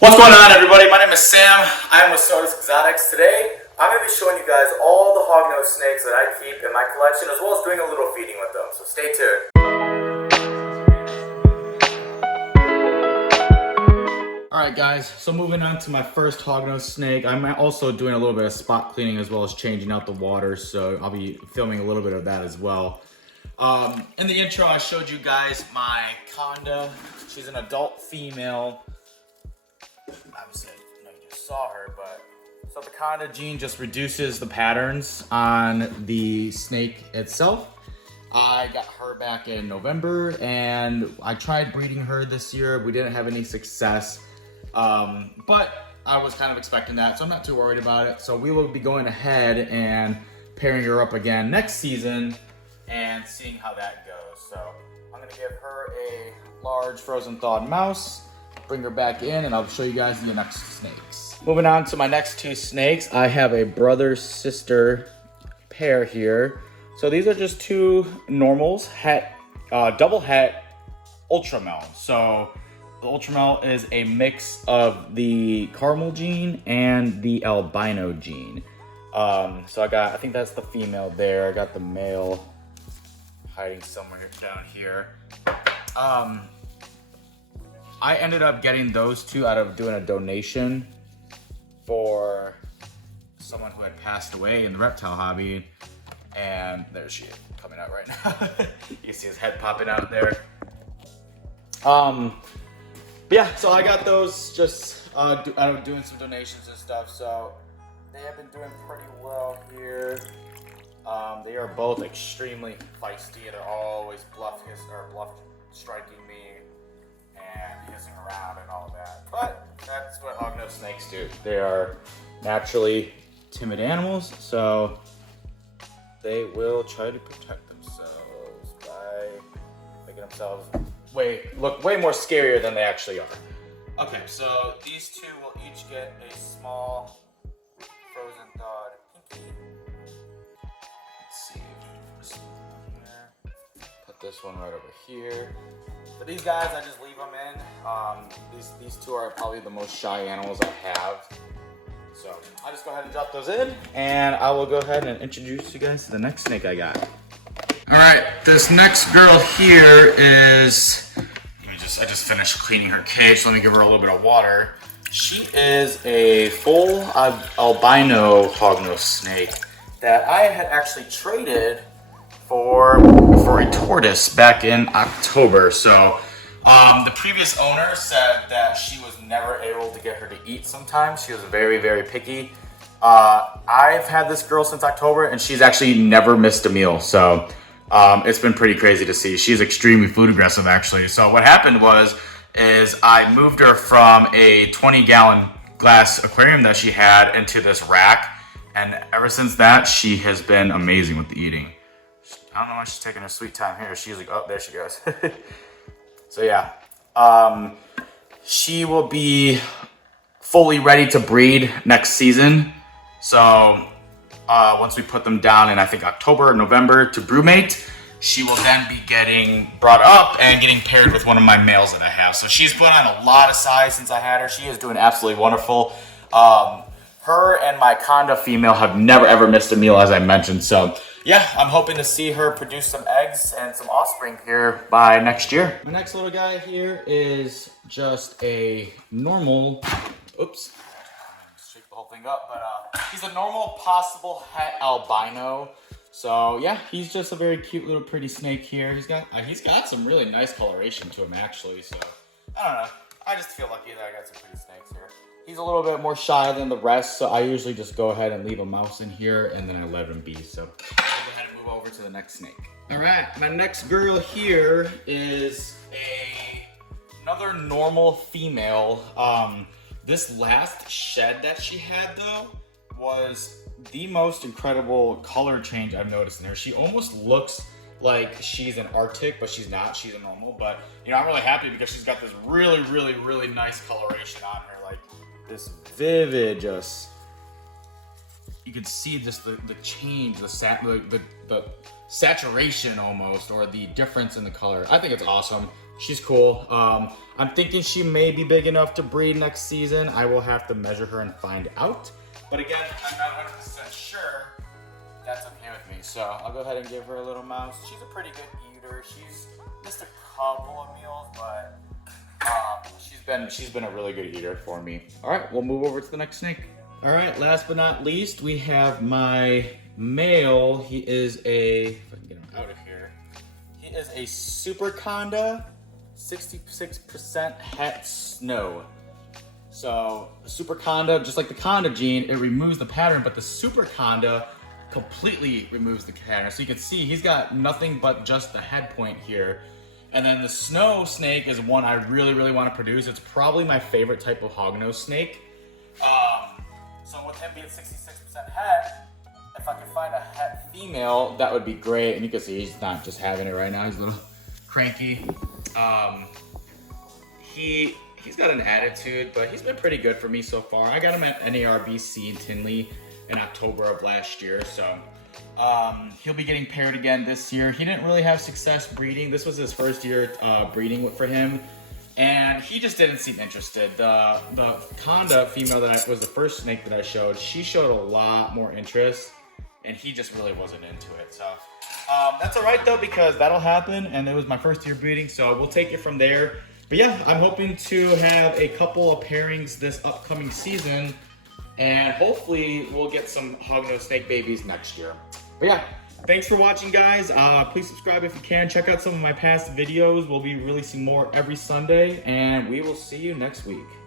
What's going on, everybody? My name is Sam. I am with Sota's Exotics. Today, I'm going to be showing you guys all the hognose snakes that I keep in my collection, as well as doing a little feeding with them. So stay tuned. Alright guys, so moving on to my first hognose snake. I'm also doing a little bit of spot cleaning as well as changing out the water, so I'll be filming a little bit of that as well. In the intro, I showed you guys my Conda. She's an adult female. Obviously, you just saw her, but so the Cota gene just reduces the patterns on the snake itself. I got her back in November, and I tried breeding her this year. We didn't have any success, but I was kind of expecting that, so I'm not too worried about it. So we will be going ahead and pairing her up again next season and seeing how that goes. So I'm gonna give her a large frozen thawed mouse, bring her back in, and I'll show you guys the next snakes. Moving on to my next two snakes, I have a brother-sister pair here. So these are just two normals, double het ultramel. So the ultramel is a mix of the caramel gene and the albino gene. So I think that's the female there. I got the male hiding somewhere down here. I ended up getting those two out of doing a donation for someone who had passed away in the reptile hobby. And there she is, coming out right now. You can see his head popping out there. But yeah, so I got those just out of doing some donations and stuff. So they have been doing pretty well here. They are both extremely feisty. They're always bluff striking me and hissing around and all that. But that's what hognose snakes do. They are naturally timid animals, so they will try to protect themselves by making themselves look way more scarier than they actually are. Okay, so these two will each get a small frozen thawed pinky. Let's see. Put this one right over here. For these guys, I just leave them in. These two are probably the most shy animals I have. So I'll just go ahead and drop those in, and I will go ahead and introduce you guys to the next snake I got. All right, this next girl here is, I just finished cleaning her cage, so let me give her a little bit of water. She is a full albino hognose snake that I had actually traded for a tortoise back in October. So the previous owner said that she was never able to get her to eat sometimes. She was very, very picky. I've had this girl since October, and she's actually never missed a meal. So it's been pretty crazy to see. She's extremely food aggressive, actually. So what happened is I moved her from a 20-gallon glass aquarium that she had into this rack. And ever since that, she has been amazing with the eating. I don't know why she's taking her sweet time here. She's like, oh, there she goes. So yeah, she will be fully ready to breed next season. So once we put them down in, I think, October or November to brewmate, she will then be getting brought up and getting paired with one of my males that I have. So she's put on a lot of size since I had her. She is doing absolutely wonderful. Her and my Conda female have never ever missed a meal, as I mentioned. So yeah, I'm hoping to see her produce some eggs and some offspring here by next year. My next little guy here is just a normal, oops, shake the whole thing up, but he's a normal possible het albino. So yeah, he's just a very cute little pretty snake here. He's got some really nice coloration to him, actually. So I don't know, I just feel lucky that I got some pretty snakes here. He's a little bit more shy than the rest, so I usually just go ahead and leave a mouse in here, and then I let him be. So I'll go ahead and move over to the next snake. All right, my next girl here is another normal female. This last shed that she had, though, was the most incredible color change I've noticed in her. She almost looks like she's an Arctic, but she's not. She's a normal. But you know, I'm really happy because she's got this really, really, really nice coloration on her. Like this vivid, just you can see just the change, the saturation almost, or the difference in the color. I think it's awesome. She's cool. I'm thinking she may be big enough to breed next season. I will have to measure her and find out. But again, I'm not 100% sure. That's okay with me. So I'll go ahead and give her a little mouse. She's a pretty good eater. She's missed a couple of meals, but she's been a really good eater for me. All right, we'll move over to the next snake. All right, last but not least, we have my male. He is a, if I can get him out of here, he is a Super Conda, 66% het snow. So the Super Conda, just like the Conda gene, it removes the pattern, but the Super Conda completely removes the pattern. So you can see he's got nothing but just the head point here. And then the snow snake is one I really, really want to produce. It's probably my favorite type of hognose snake. So with him being 66% het, if I could find a het female, that would be great. And you can see he's not just having it right now. He's a little cranky. He's got an attitude, but he's been pretty good for me so far. I got him at NARBC in Tinley in October of last year, so he'll be getting paired again this year. He didn't really have success breeding. This was his first year breeding for him, and he just didn't seem interested. The Conda female that was the first snake that I showed, she showed a lot more interest, and he just really wasn't into it. So that's all right though, because that'll happen, and it was my first year breeding, so we'll take it from there. But yeah, I'm hoping to have a couple of pairings this upcoming season, and hopefully we'll get some hognose snake babies next year. But yeah, thanks for watching, guys. Please subscribe if you can. Check out some of my past videos. We'll be releasing more every Sunday, and we will see you next week.